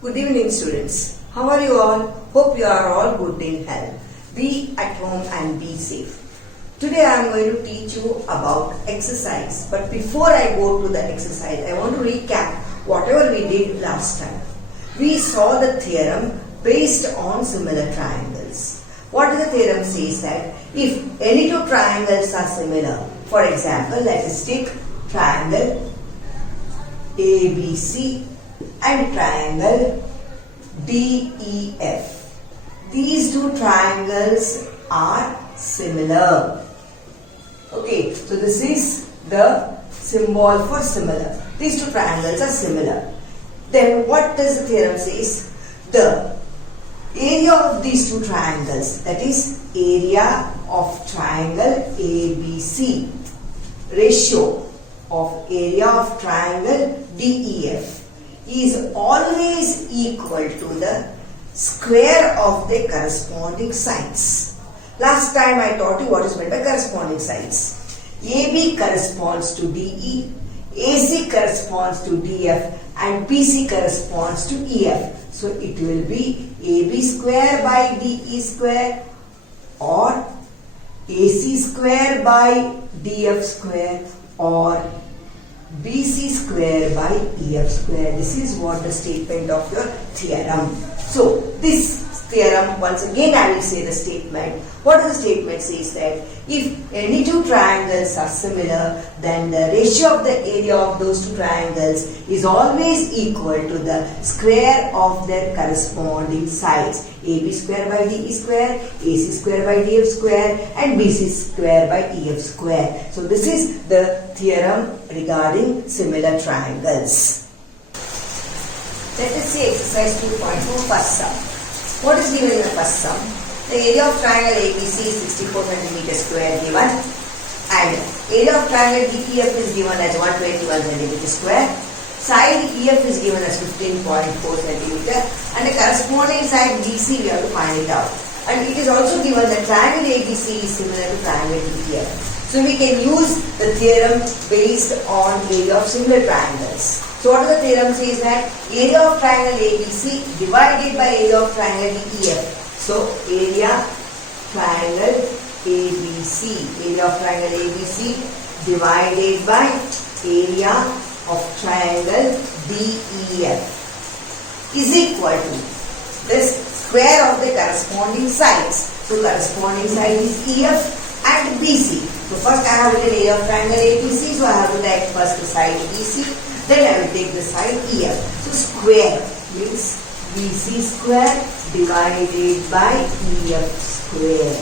Good evening, students. How are you all? Hope you are all good in health. Be at home and be safe. Today I am going to teach you about exercise. But before I go to the exercise, I want to recap whatever we did last time. We saw the theorem based on similar triangles. What the theorem says that if any two triangles are similar, for example, let us take triangle ABC and triangle DEF. These two triangles are similar. Okay, so this is the symbol for similar. These two triangles are similar. Then what does the theorem says? The area of these two triangles, that is area of triangle ABC, ratio of area of triangle DEF is always equal to the square of the corresponding sides. Last time I taught you what is meant by corresponding sides. AB corresponds to DE, AC corresponds to DF and BC corresponds to EF. So it will be AB square by DE square or AC square by DF square or BC square by EF square. This is what the statement of your theorem. So this theorem, once again I will say the statement. What the statement says that if any two triangles are similar, then the ratio of the area of those two triangles is always equal to the square of their corresponding sides. AB square by DE square, AC square by DF square and BC square by EF square. So this is the theorem regarding similar triangles. Let us see exercise 2.2 first sum. What is given in the first sum? The area of triangle ABC is 64 cm square given and area of triangle DEF is given as 121 cm square. Side EF is given as 15.4 cm and the corresponding side BC we have to find it out. And it is also given that triangle ABC is similar to triangle DEF. So we can use the theorem based on area of similar triangles. So what the theorem says that area of triangle ABC divided by area of triangle DEF. So area triangle ABC, area of triangle ABC divided by area of triangle DEF is equal to the square of the corresponding sides. So corresponding side is EF and BC. So first I have written area of triangle ABC, so I have to take first the side BC, then I will take the side EF. So square means BC square divided by EF square.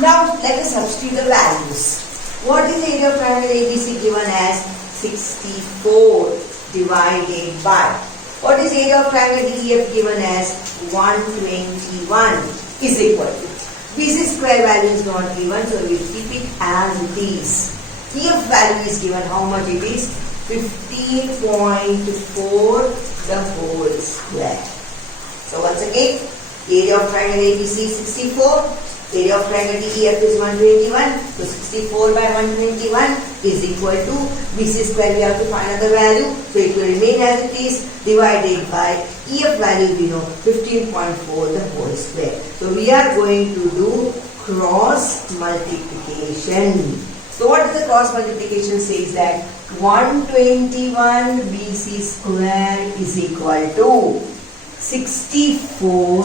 Now let us substitute the values. What is the area of triangle ABC given as 64 divided by? What is the area of triangle DEF given as 121 is equal to? BC square value is not given, so we will keep it as it is. EF value is given, how much it is? 15.4 the whole square. So once again, area of triangle ABC is 64, area of triangle DEF is 121, so 64 by 121 is equal to BC square, we have to find another value, so it will remain as it is, divided by EF value we know 15.4 the whole square. So we are going to do cross multiplication. So what is the cross multiplication says that 121 BC square is equal to 64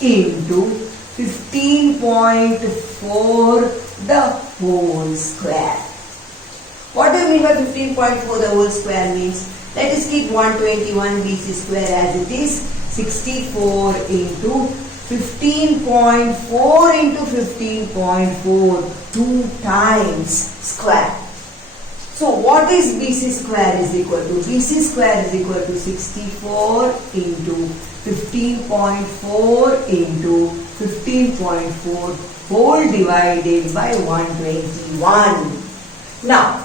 into 15.4 the whole square. What do you mean by 15.4 the whole square means? Let us keep 121 BC square as it is. 64 into 15.4 into 15.4, 2 times square. So what is BC square is equal to? BC square is equal to 64 into 15.4 into 15.4 whole divided by 121. Now,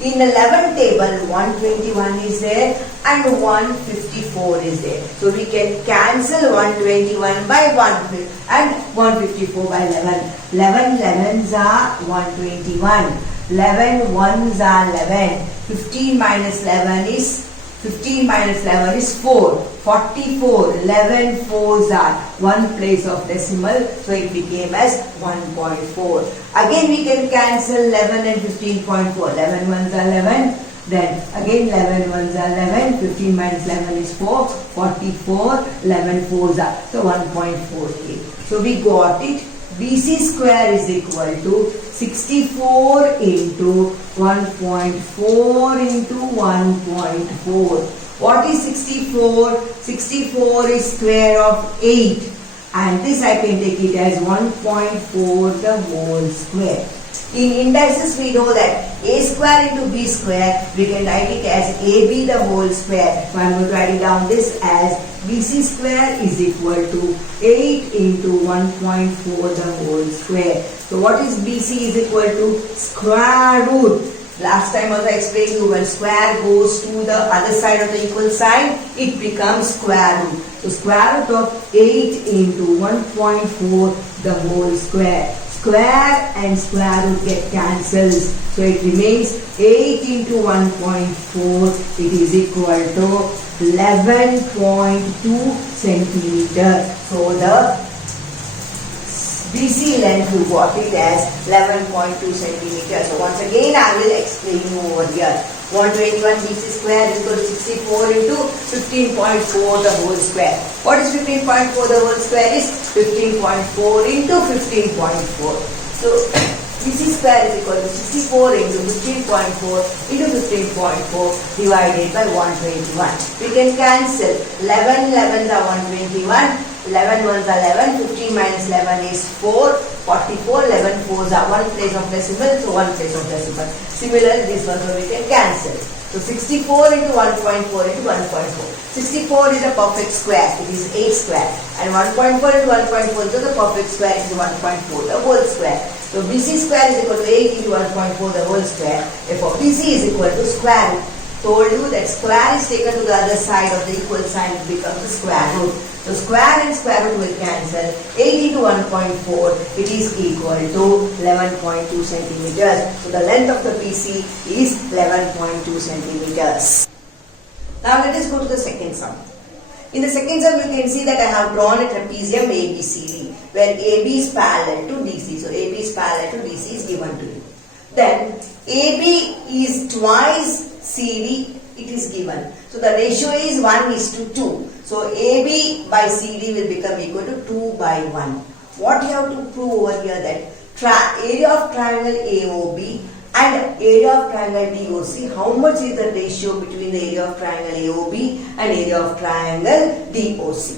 in the 11 table, 121 is there and 154 is there. So we can cancel 121 by 1 and 154 by 11. 11 11s are 121. 11 1s are 11. 15 minus 11 is 15 minus 11 is 4. 44. 11 fours are 1 place of decimal. So it became as 1.4. Again we can cancel 11 and 15.4. 11 ones are 11. Then again 11 ones are 11. 15 minus 11 is 4. 44. 11 fours are. So 1.48. So we got it. BC square is equal to 64 into 1.4 into 1.4. What is 64? 64 is square of 8. And this I can take it as 1.4 the whole square. In indices we know that a square into b square, we can write it as ab the whole square. So I am going to write it down this as bc square is equal to 8 into 1.4 the whole square. So what is bc is equal to square root. Last time also I explained you, when square goes to the other side of the equal sign, it becomes square root. So square root of 8 into 1.4 the whole square. Square and square root get cancelled. So it remains 8 into 1.4. It is equal to 11.2 centimeter. So the BC length you got it as 11.2 centimeters. So once again I will explain you over here. 121 BC square is equal to 64 into 15.4 the whole square. What is 15.4 the whole square is 15.4 into 15.4. So BC square is equal to 64 into 15.4 into 15.4 divided by 121. We can cancel 11 11s are 121. 11 ones are 11, 15 minus 11 is 4, 44, 11 fours are 1 place of decimal, so 1 place of decimal. Similarly, this one we can cancel. So 64 into 1.4 into 1.4. 64 is a perfect square, it is 8 square. And 1.4 into 1.4 is the perfect square, it is 1.4, the whole square. So BC square is equal to 8 into 1.4 the whole square. Therefore, BC is equal to square root. Told you that square is taken to the other side of the equal sign, it becomes the square root. So square and square root will cancel. 8 into 1.4, it is equal to 11.2 centimeters. So the length of the BC is 11.2 centimeters. Now let us go to the second sum. In the second sum you can see that I have drawn a trapezium ABCD where AB is parallel to DC. So AB is parallel to DC is given to you. Then AB is twice CD, it is given. So the ratio is 1:2. So AB by CD will become equal to 2 by 1. What you have to prove over here that area of triangle AOB and area of triangle DOC, how much is the ratio between the area of triangle AOB and area of triangle DOC?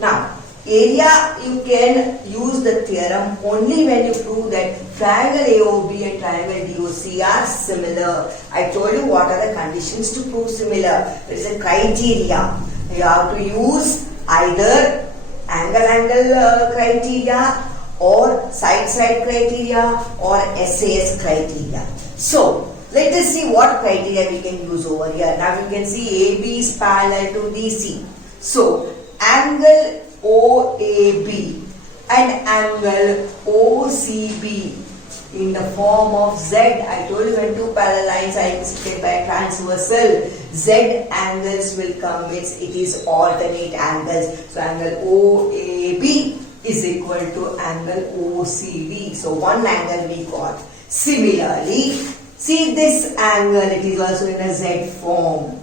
Now, area you can use the theorem only when you prove that triangle AOB and triangle DOC are similar. I told you what are the conditions to prove similar. There is a criteria. You have to use either angle criteria or side criteria or SAS criteria. So let us see what criteria we can use over here. Now you can see AB is parallel to DC. So angle OAB and angle OCB in the form of Z. I told you when two parallel lines are intersected by a transversal, Z angles will come, means it is alternate angles. So angle OAB is equal to angle OCB. So one angle we got. Similarly, see this angle, it is also in a Z form.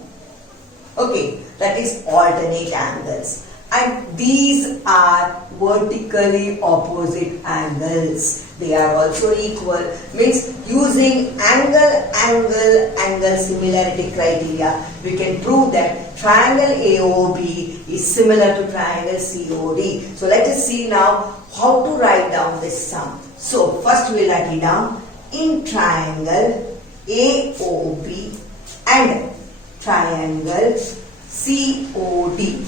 Okay, that is alternate angles. And these are vertically opposite angles. They are also equal. Means using angle similarity criteria, we can prove that triangle AOB is similar to triangle COD. So let us see now how to write down this sum. So first we will write it down. In triangle AOB and triangle COD,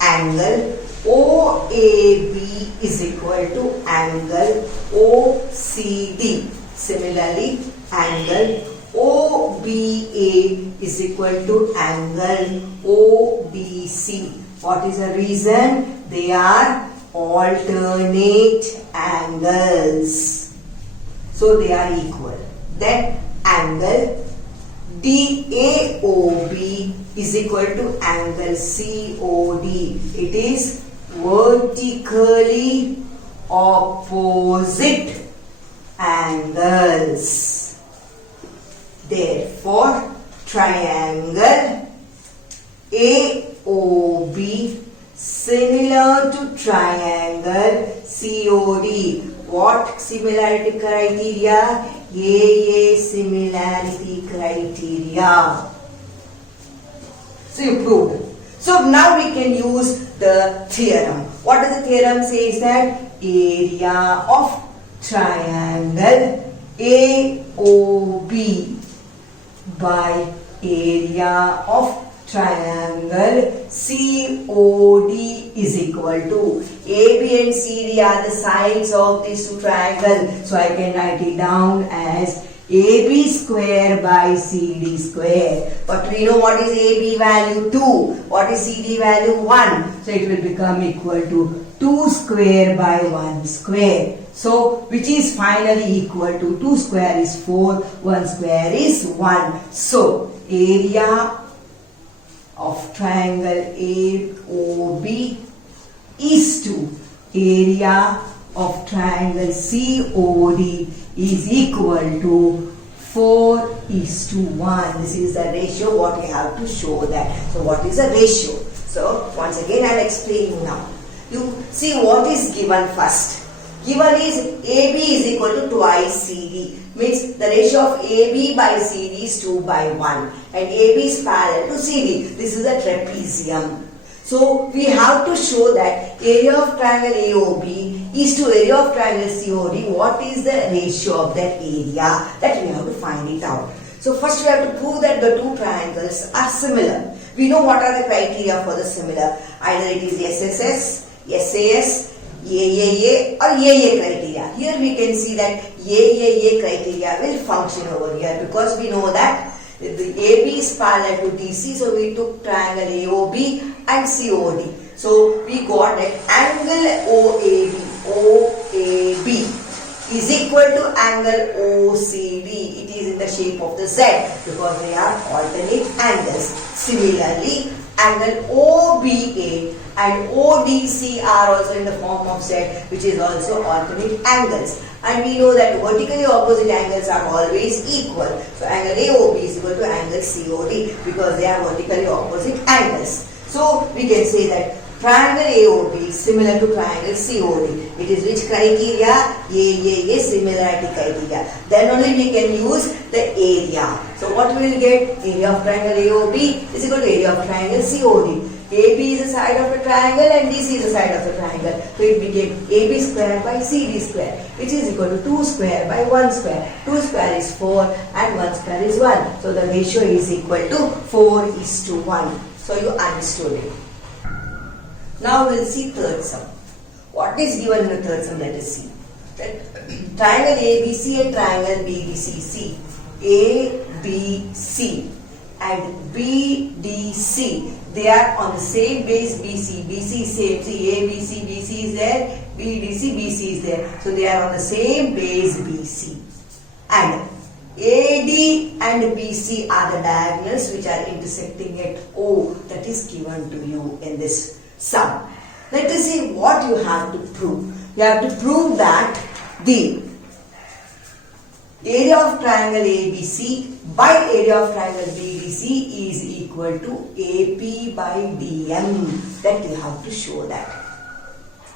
angle OAB is equal to angle OCD. Similarly, angle OBA is equal to angle OBC. What is the reason? They are alternate angles. So they are equal. Then angle DAOB is is equal to angle COD. It is vertically opposite angles. Therefore, triangle AOB similar to triangle COD. What similarity criteria? AA similarity criteria. So you proved. So now we can use the theorem. What does the theorem say? Is that area of triangle AOB by area of triangle COD is equal to AB and CD are the sides of these two triangles. So I can write it down as AB square by CD square. But we know what is AB value 2. What is CD value 1. So it will become equal to 2 square by 1 square. So which is finally equal to 2 square is 4, 1 square is 1. So area of triangle AOB is to area of triangle COD is equal to 4:1. This is the ratio what we have to show that. So what is the ratio? So once again I am explaining now. You see what is given first. Given is AB is equal to twice CD. Means the ratio of AB by CD is 2/1 and AB is parallel to CD. This is a trapezium. So we have to show that area of triangle AOB is to area of triangle COD. What is the ratio of that area? That we have to find it out. So first we have to prove that the two triangles are similar. We know what are the criteria for the similar. Either it is SSS, SAS, AAA or AA criteria. Here we can see that AAA criteria will function over here because we know that the AB is parallel to DC, so we took triangle AOB and COD. So we got that angle OAB is equal to angle OCD. It is in the shape of the Z because they are alternate angles. Similarly, angle OBA and ODC are also in the form of Z, which is also alternate angles. And we know that vertically opposite angles are always equal. So angle AOB is equal to angle COD because they are vertically opposite angles. So we can say that triangle AOB is similar to triangle COD. It is which criteria? AAA similarity criteria. Then only we can use the area. So what we will get? Area of triangle AOB is equal to area of triangle COD. AB is the side of a triangle and DC is the side of a triangle. So it became AB square by CD square, which is equal to 2 square by 1 square. 2 square is 4 and 1 square is 1. So the ratio is equal to 4:1. So you understood it. Now we will see third sum. What is given in the third sum? Let us see. That triangle ABC and triangle BDC. ABC and BDC, they are on the same base BC. BC is same. See, ABC, BC is there. BDC, BC is there. So they are on the same base BC. And AD and BC are the diagonals which are intersecting at O. That is given to you in this sum. Let us see what you have to prove. You have to prove that the area of triangle ABC by area of triangle BDC is equal to AP by DM. That you have to show that.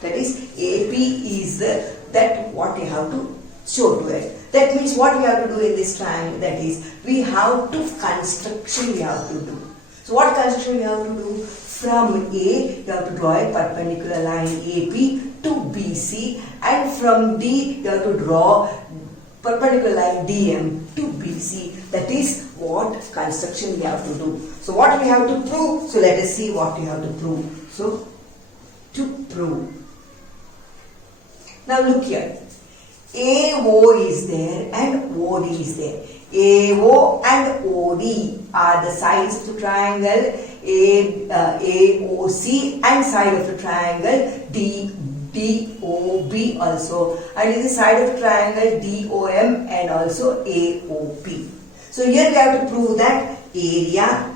That is AP is that what you have to show to it. That means what we have to do in this triangle, that is we have to construction we have to do. So what construction we have to do? From A, you have to draw a perpendicular line AP to BC, and from D, you have to draw perpendicular line DM to BC. That is what construction we have to do. So what we have to prove? So let us see what we have to prove. So to prove. Now look here. AO is there and OD is there. AO and OD are the sides of the triangle AOC and side of the triangle DOB also, and is the side of the triangle DOM and also AOP. So here we have to prove that area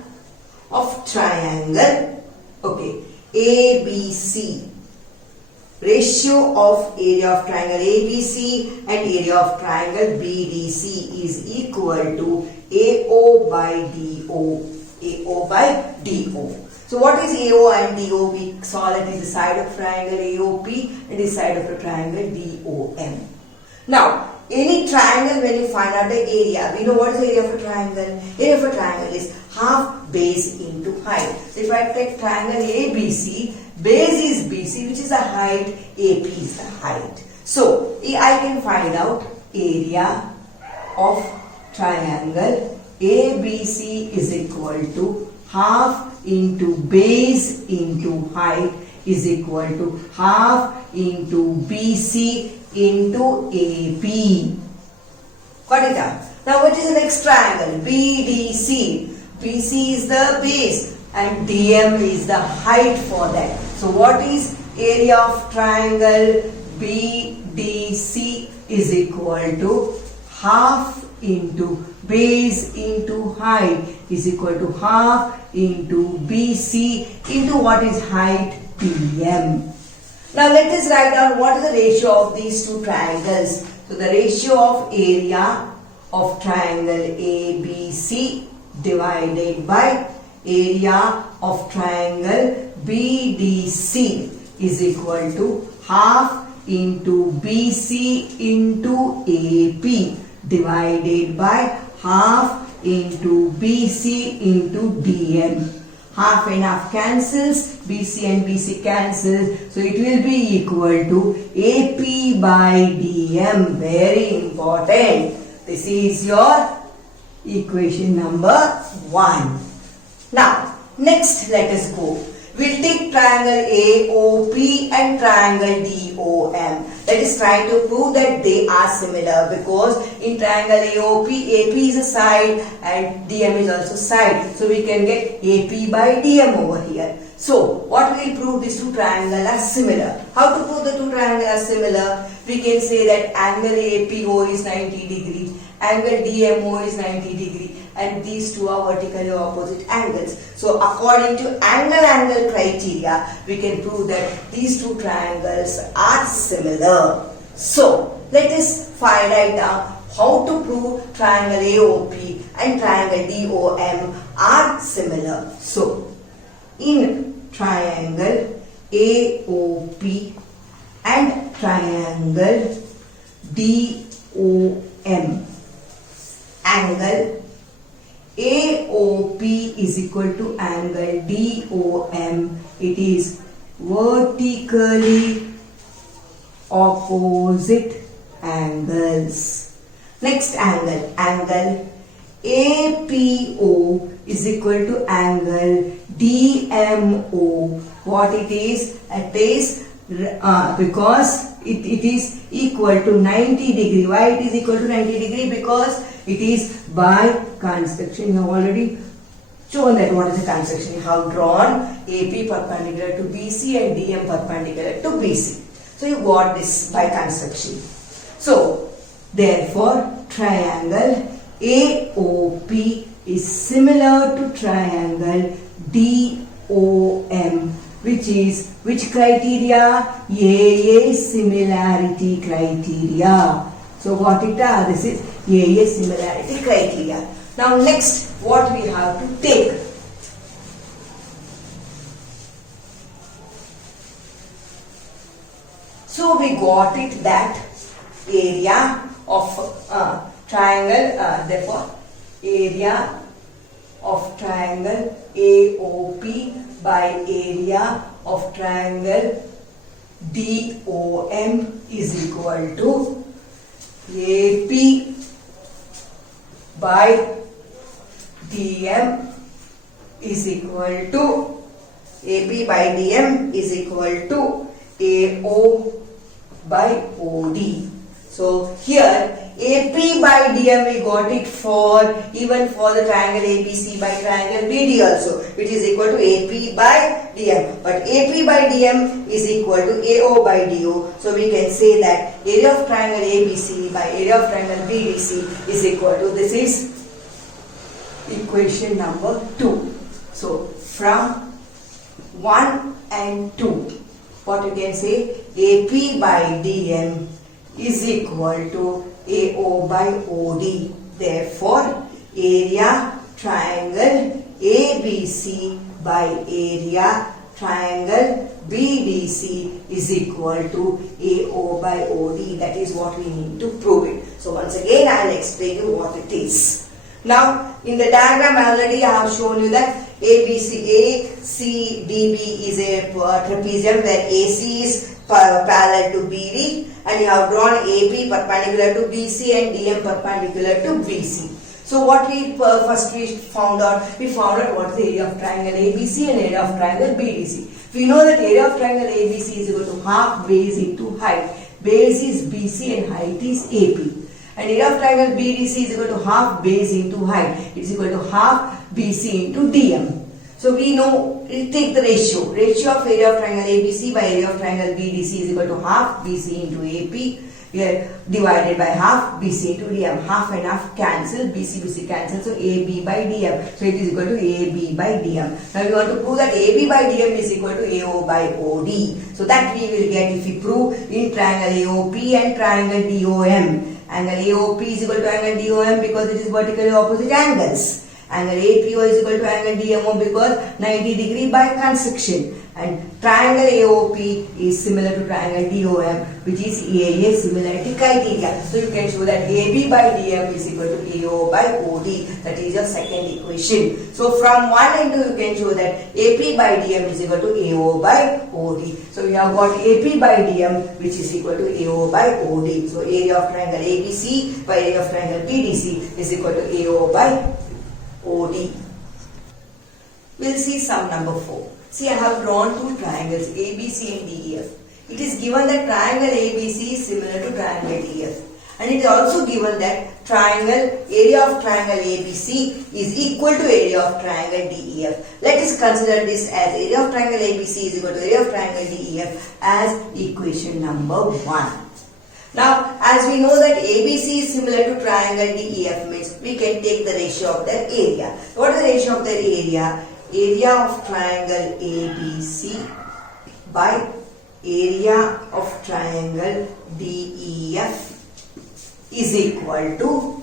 of triangle, okay, ABC. Ratio of area of triangle ABC and area of triangle BDC is equal to AO by DO. AO by DO. So what is AO and DO? We saw that is the side of triangle AOP and the side of the triangle DOM. Now, any triangle, when you find out the area, we know what is the area of a triangle. Area of a triangle is half base into height. So if I take triangle ABC, base is BC, which is the height, AP is the height. So I can find out area of triangle ABC is equal to half into base into height is equal to half into BC into AP. Got it up? Now what is the next triangle? BDC. BC is the base and DM is the height for that. So what is area of triangle BDC is equal to half into base into height is equal to half into BC into what is height DM. Now let us write down what is the ratio of these two triangles. So the ratio of area of triangle ABC divided by area of triangle BDC is equal to half into BC into AP divided by half into BC into DM. Half and half cancels, BC and BC cancels, so it will be equal to AP by DM. Very important. This is your equation number 1. Now, next let us go. We'll take triangle AOP and triangle DOM. That is trying to prove that they are similar, because in triangle AOP, AP is a side and DM is also side. So we can get AP by DM over here. So what will prove these two triangles are similar? How to prove the two triangles are similar? We can say that angle APO is 90 degree, angle DMO is 90 degree, and these two are vertically opposite angles. So according to angle criteria, we can prove that these two triangles are similar. So let us find out how to prove triangle AOP and triangle DOM are similar. So in triangle AOP and triangle DOM, angle AOP is equal to angle DOM. It is vertically opposite angles. Next angle, angle APO is equal to angle DMO. What it is? It is because it is equal to 90 degree. Why it is equal to 90 degree? Because it is by construction. You have already shown that what is the construction. You have drawn AP perpendicular to BC and DM perpendicular to BC. So you got this by construction. So therefore triangle AOP is similar to triangle DOM, which is which criteria? AA similarity criteria. So what it are? This is AA similarity criteria. Now next, what we have to take? So we got it that area of triangle, therefore area of triangle AOP by area of triangle DOM is equal to AP by DM is equal to AP by DM is equal to AO by OD. So here AP by DM we got it for even for the triangle ABC by triangle BD also, which is equal to AP by DM. But AP by DM is equal to AO by DO. So we can say that area of triangle ABC by area of triangle BDC is equal to, this is equation number 2. So from 1 and 2, what you can say, AP by DM is equal to AO by OD. Therefore, area triangle ABC by area triangle BDC is equal to AO by OD. That is what we need to prove it. So once again I will explain you what it is. Now in the diagram already I have shown you that ACDB is a trapezium where AC is parallel to BD, and you have drawn AP perpendicular to BC and DM perpendicular to BC. So what we first found out what is the area of triangle ABC and area of triangle BDC. We know that area of triangle ABC is equal to half base into height. Base is BC and height is AP. And area of triangle BDC is equal to half base into height. It is equal to half BC into DM. So we know, take the ratio. Ratio of area of triangle ABC by area of triangle BDC is equal to half BC into AP. Here divided by half BC into DM. Half and half cancel, BC cancel. So AB by DM. So it is equal to AB by DM. Now we want to prove that AB by DM is equal to AO by OD. So that we will get if we prove in triangle AOP and triangle DOM. Angle AOP is equal to angle DOM because it is vertically opposite angles. Angle APO is equal to angle DMO because 90 degree by consection. And triangle AOP is similar to triangle DOM, which is area similarity criteria. So you can show that AB by DM is equal to AO by OD. That is your second equation. So from 1 and 2 you can show that AP by DM is equal to AO by OD. So we have got AP by DM which is equal to AO by OD. So area of triangle ABC by area of triangle BDC is equal to AO by OD. We'll see sum number 4. See, I have drawn two triangles ABC and DEF. It is given that triangle ABC is similar to triangle DEF. And it is also given that area of triangle ABC is equal to area of triangle DEF. Let us consider this as area of triangle ABC is equal to area of triangle DEF as equation number 1. Now, as we know that ABC is similar to triangle DEF means we can take the ratio of their area. What is the ratio of their area? Area of triangle ABC by area of triangle DEF is equal to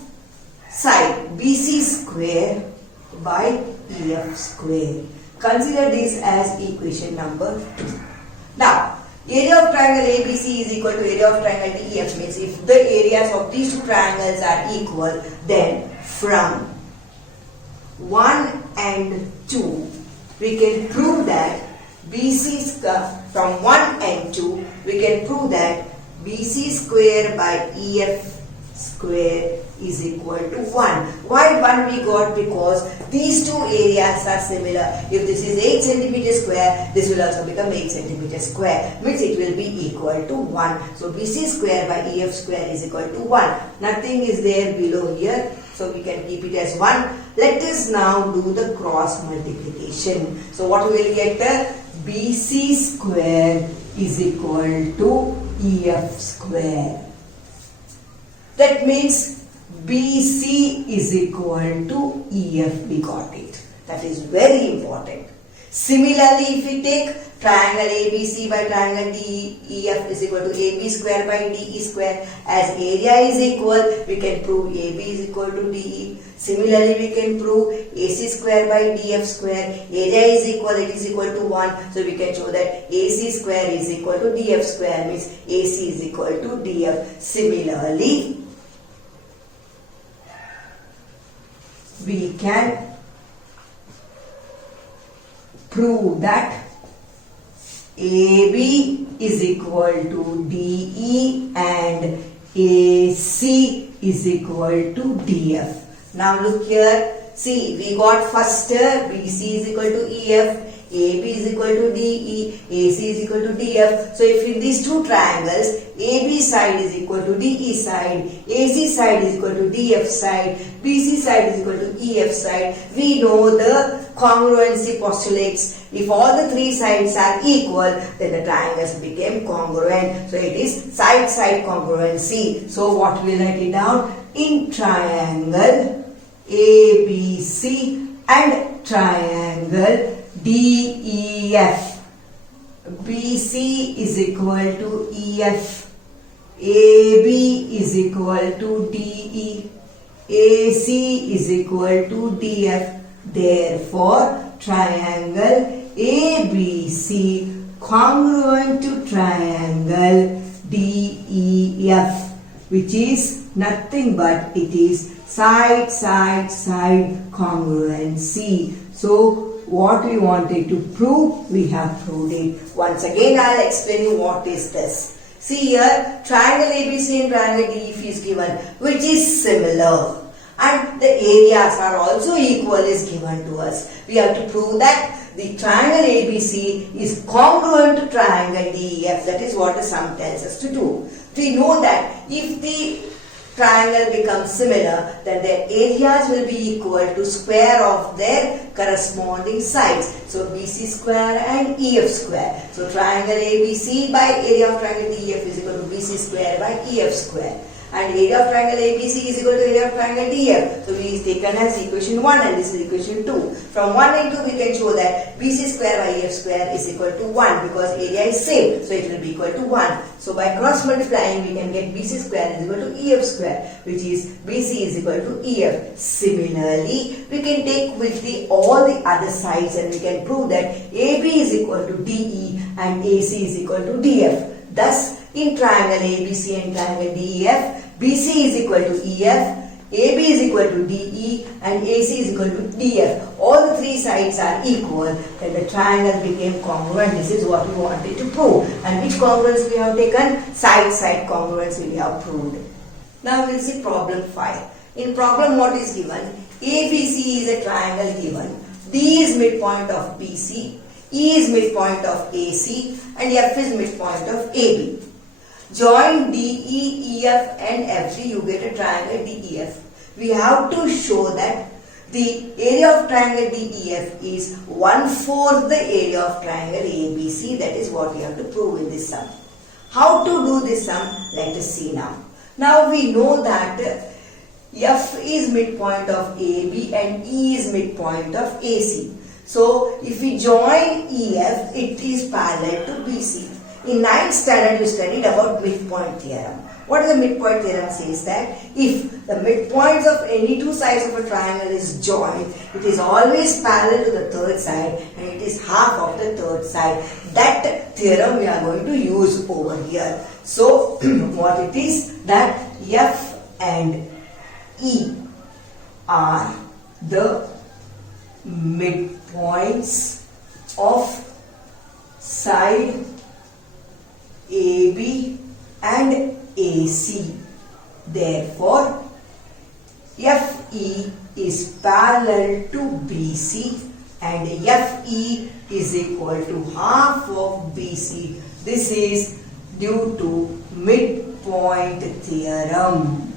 side BC square by EF square. Consider this as equation number 2. Now, area of triangle ABC is equal to area of triangle DEF means if the areas of these two triangles are equal, then from 1 and 2 we can prove that from 1 and 2 we can prove that BC square by EF square is equal to 1. Why 1 we got? Because these two areas are similar. If this is 8 cm square, this will also become 8 cm square. Means it will be equal to 1. So BC square by EF square is equal to 1. Nothing is there below here. So we can keep it as 1. Let us now do the cross multiplication. So what we will get? BC square is equal to EF square. That means BC is equal to EF. We got it. That is very important. Similarly, if we take triangle ABC by triangle DEF is equal to AB square by DE square, as area is equal, we can prove AB is equal to DE. Similarly, we can prove AC square by DF square. Area is equal, it is equal to 1. So we can show that AC square is equal to DF square, means AC is equal to DF. Similarly, we can prove that AB is equal to DE and AC is equal to DF. Now look here, see, we got first BC is equal to EF, AB is equal to DE, AC is equal to DF. So if in these two triangles, AB side is equal to DE side, AC side is equal to DF side, BC side is equal to EF side, we know the congruency postulates. If all the three sides are equal, then the triangles became congruent. So it is side-side congruency. So what will write it down? In triangle ABC and triangle DEF. BC is equal to EF. AB is equal to DE. AC is equal to DF. Therefore, triangle ABC congruent to triangle DEF, which is nothing but it is side congruency. So what we wanted to prove, we have proved it. Once again I'll explain you what is this. See here, triangle ABC and triangle DEF is given, which is similar, and the areas are also equal is given to us. We have to prove that the triangle ABC is congruent to triangle DEF. That is what the sum tells us to do. We know that if the triangle becomes similar, then their areas will be equal to square of their corresponding sides. So BC square and EF square. So triangle ABC by area of triangle DEF is equal to BC square by EF square. And area of triangle ABC is equal to area of triangle DF. So we is taken as equation 1 and this is equation 2. From 1 and 2 we can show that BC square by EF square is equal to 1 because area is same. So it will be equal to 1. So by cross multiplying we can get BC square is equal to EF square, which is BC is equal to EF. Similarly, we can take with all the other sides and we can prove that AB is equal to DE and AC is equal to DF. Thus, in triangle ABC and triangle DEF, BC is equal to EF, AB is equal to DE and AC is equal to DF. All the three sides are equal, then the triangle became congruent. This is what we wanted to prove. And which congruence we have taken? Side congruence we have proved. Now we will see problem 5. In problem what is given? ABC is a triangle given. D is midpoint of BC, E is midpoint of AC and F is midpoint of AB. Join DE, EF and FC, you get a triangle DEF. We have to show that the area of triangle DEF is 1/4 the area of triangle ABC. That is what we have to prove in this sum. How to do this sum? Let us see now. Now we know that F is midpoint of AB and E is midpoint of AC. So if we join EF, it is parallel to BC. In 9th standard you studied about midpoint theorem. What is the midpoint theorem says that if the midpoints of any two sides of a triangle is joined, it is always parallel to the third side and it is half of the third side. That theorem we are going to use over here. So what it is that F and E are the midpoints of side AB and AC. Therefore, FE is parallel to BC and FE is equal to half of BC. This is due to midpoint theorem.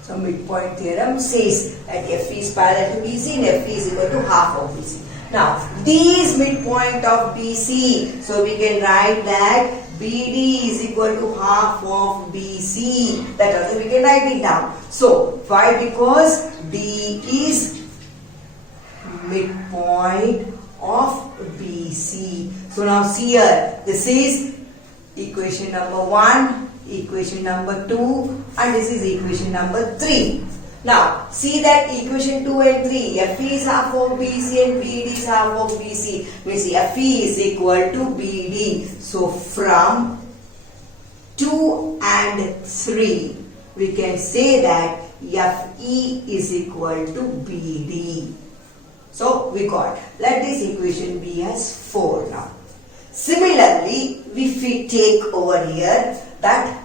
So midpoint theorem says that FE is parallel to BC and FE is equal to half of BC. Now, D is midpoint of BC. So we can write that BD is equal to half of BC. That also we can write it down. So, why? Because D is midpoint of BC. So now see here, this is equation number 1, equation number 2 and this is equation number 3. Now, see that equation 2 and 3, FE is half of BC and BD is half of BC. We see FE is equal to BD. So, from 2 and 3, we can say that FE is equal to BD. So, we got. Let this equation be as 4 now. Similarly, if we take over here that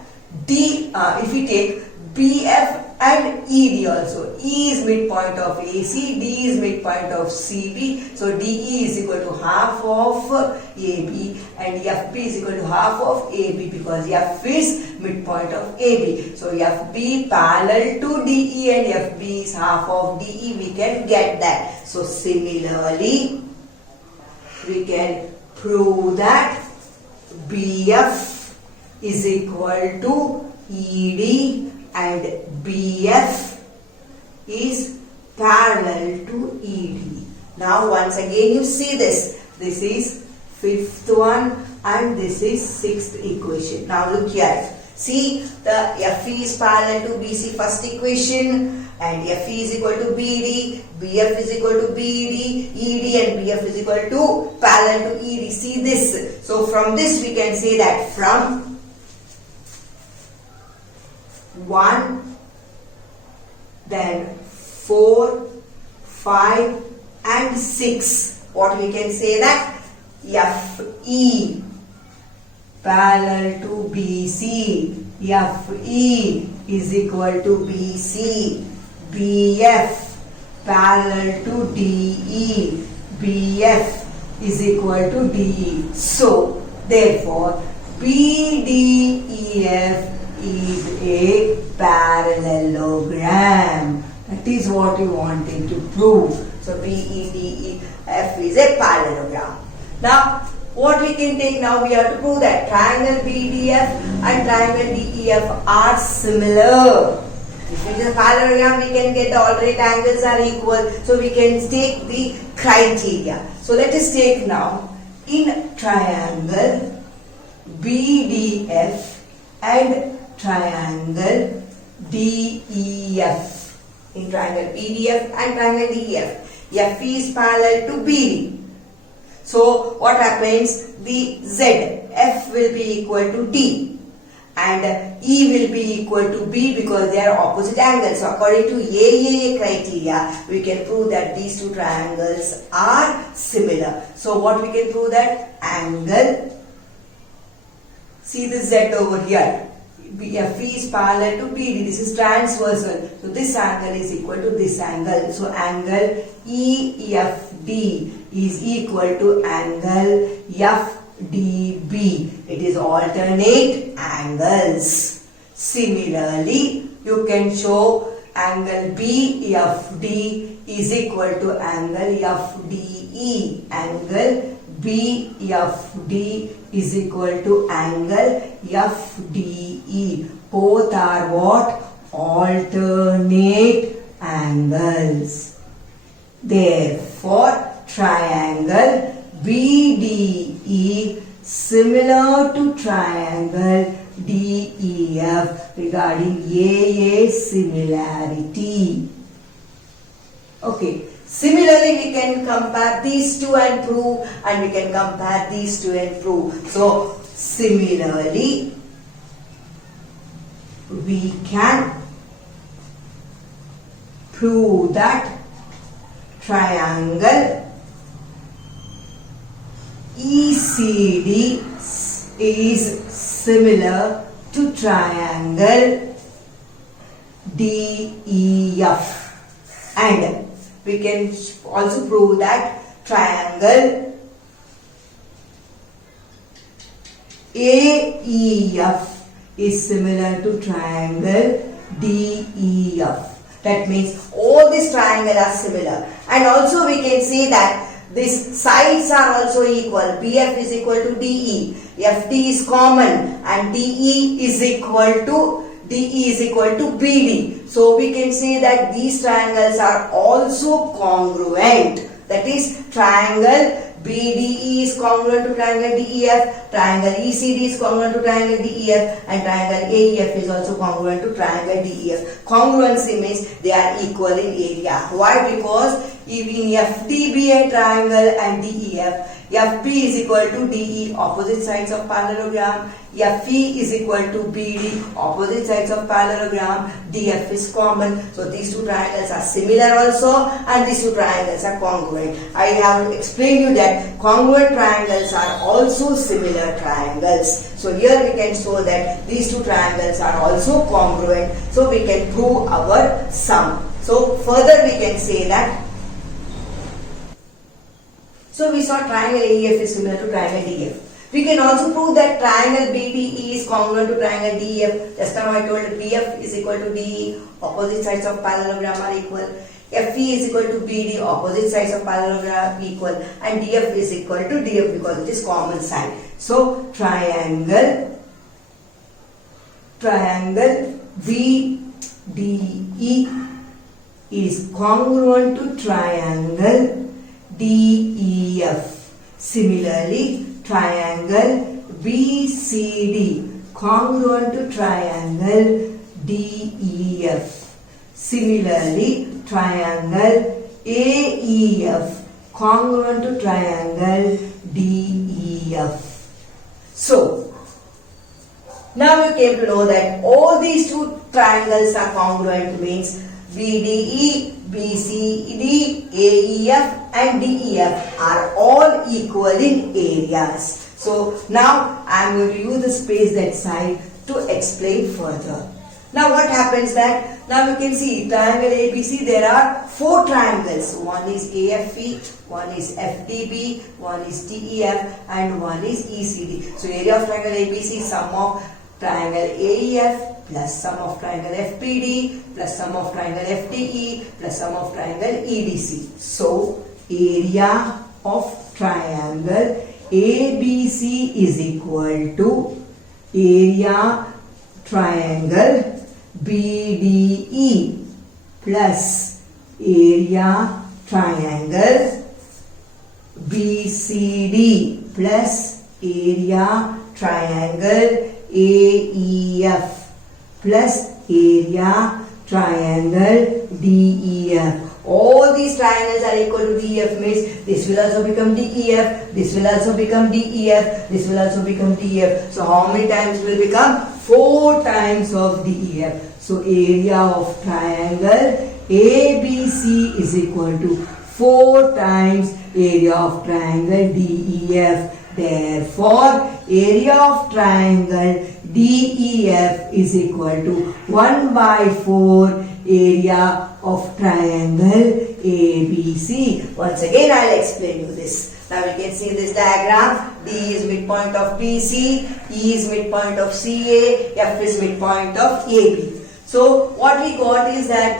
if we take BF and ED also. E is midpoint of AC, D is midpoint of CB. So DE is equal to half of AB and FB is equal to half of AB because F is midpoint of AB. So FB parallel to DE and FB is half of DE. We can get that. So similarly, we can prove that BF is equal to ED and BF is parallel to ED. Now once again you see this. This is fifth one and this is sixth equation. Now look here. See, the FE is parallel to BC first equation, and FE is equal to BD, BF is equal to BD, ED and BF is equal to parallel to ED. See this. So from this we can say that from 1, then 4, 5 and 6. What we can say that? FE parallel to BC, FE is equal to BC, BF parallel to DE, BF is equal to DE. So, therefore, BDEF is a parallelogram. That is what we wanted to prove. So, BEDEF is a parallelogram. Now, what we can take now, we have to prove that triangle BDF and triangle DEF are similar. If it is a parallelogram, we can get the alternate angles are equal. So we can take the criteria. So let us take now in triangle BDF and triangle DEF. In triangle BDF and triangle DEF, FE is parallel to BD. So what happens? The Z, F will be equal to D and E will be equal to B because they are opposite angles. So according to AAA criteria, we can prove that these two triangles are similar. So what we can prove that? Angle, see the Z over here. FE is parallel to BD. This is transversal. So this angle is equal to this angle. So angle EFD is equal to angle FDB. It is alternate angles. Similarly, you can show angle BFD is equal to angle FDE. Angle BFD is equal to angle FDE. Both are what? Alternate angles. Therefore, triangle BDE similar to triangle DEF regarding AA similarity. Okay. Similarly, we can compare these two and prove, and we can compare these two and prove. So, similarly, we can prove that triangle ECD is similar to triangle DEF, and we can also prove that triangle AEF is similar to triangle DEF. That means all these triangles are similar. And also we can say that these sides are also equal. BF is equal to DE. FD is common and DE is equal to BD. So we can say that these triangles are also congruent. That is, triangle BDE is congruent to triangle DEF, triangle ECD is congruent to triangle DEF, and triangle AEF is also congruent to triangle DEF. Congruency means they are equal in area. Why? Because if in FD be a triangle and DEF, FP is equal to DE, opposite sides of parallelogram. FE is equal to BD, opposite sides of parallelogram. DF is common. So these two triangles are similar also, and these two triangles are congruent. I have explained you that congruent triangles are also similar triangles. So here we can show that these two triangles are also congruent. So we can prove our sum. So further we can say that. So we saw triangle AEF is similar to triangle DEF. We can also prove that triangle BDE is congruent to triangle DEF. Just now I told BF is equal to DE, opposite sides of parallelogram are equal. FE is equal to BD, opposite sides of parallelogram equal, and DF is equal to DF because it is common side. So triangle BDE is congruent to triangle DEF. Similarly, triangle BCD congruent to triangle DEF. Similarly, triangle AEF congruent to triangle DEF. So, now you came to know that all these two triangles are congruent, means BDE, BCD, AEF and DEF are all equal in areas. So now I am going to use the space that side to explain further. Now what happens that, now you can see triangle ABC, there are 4 triangles. One is AFE, one is FDB, one is DEF and one is ECD. So area of triangle ABC is sum of triangle AEF plus sum of triangle FPD plus sum of triangle FDE plus sum of triangle EDC. So area of triangle ABC is equal to area triangle BDE plus area triangle BCD plus area triangle AEF plus area triangle DEF. All these triangles are equal to DEF, means this will also become DEF, this will also become DEF, this will also become DEF. So how many times will become? 4 times of DEF. So area of triangle ABC is equal to 4 times area of triangle DEF. Therefore, area of triangle DEF is equal to 1 by 4 area of triangle ABC. Once again, I will explain you this. Now we can see this diagram. D is midpoint of BC, E is midpoint of CA, F is midpoint of AB. So what we got is that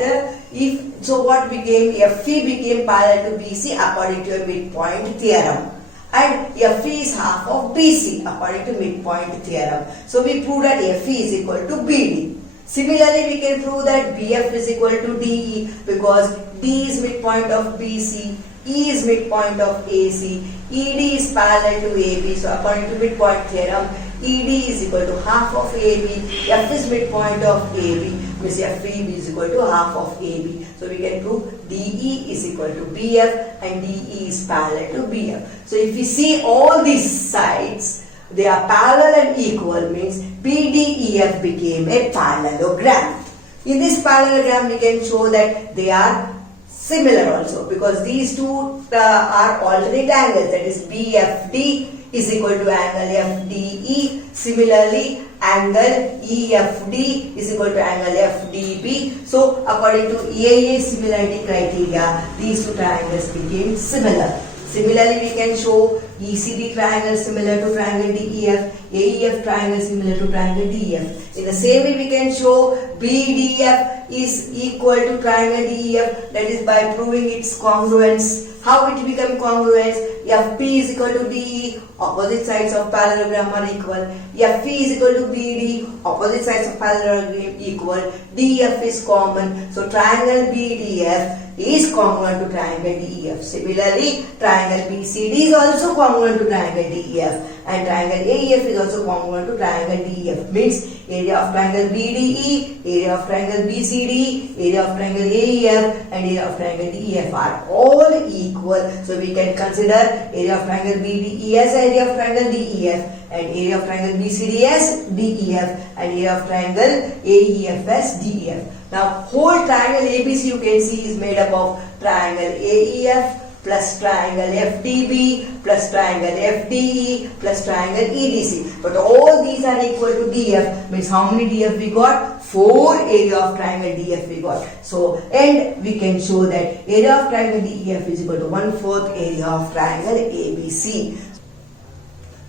what became, FE became parallel to BC according to a midpoint theorem. And FE is half of BC according to midpoint theorem. So we proved that FE is equal to BD. Similarly, we can prove that BF is equal to DE because D is midpoint of BC, E is midpoint of AC, ED is parallel to AB. So according to midpoint theorem, ED is equal to half of AB, F is midpoint of AB, means FE is equal to half of AB. So we can prove DE is equal to BF and DE is parallel to BF. So if we see all these sides, they are parallel and equal, means BDEF became a parallelogram. In this parallelogram, we can show that they are similar also because these two are alternate angles, that is BFD is equal to angle FDE. Similarly, angle EFD is equal to angle FDB. So according to EAA similarity criteria, these two triangles became similar. Similarly, we can show ECD triangle similar to triangle DEF, AEF triangle similar to triangle DEF. In the same way, we can show BDF is equal to triangle DEF, that is by proving its congruence. How it become congruence? FP is equal to DE, opposite sides of parallelogram are equal. FE is equal to BD, opposite sides of parallelogram equal. DF is common. So triangle BDF is congruent to triangle DEF. Similarly, triangle BCD is also congruent to triangle DEF and triangle AEF is also congruent to triangle DEF. Means area of triangle BDE, area of triangle BCD, area of triangle AEF and area of triangle DEF are all equal. So we can consider area of triangle BDE as area of triangle DEF and area of triangle BCD as DEF and area of triangle AEF as DEF. Now whole triangle ABC you can see is made up of triangle AEF plus triangle FDB plus triangle FDE plus triangle EDC. But all these are equal to DF, means how many DF we got? 4 area of triangle DF we got. So and we can show that area of triangle DEF is equal to 1/4 area of triangle ABC.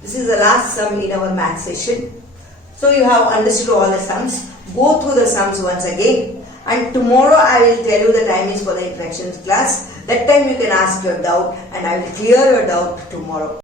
This is the last sum in our math session. So you have understood all the sums. Go through the sums once again. And tomorrow I will tell you the timings for the introduction class. That time you can ask your doubt and I will clear your doubt tomorrow.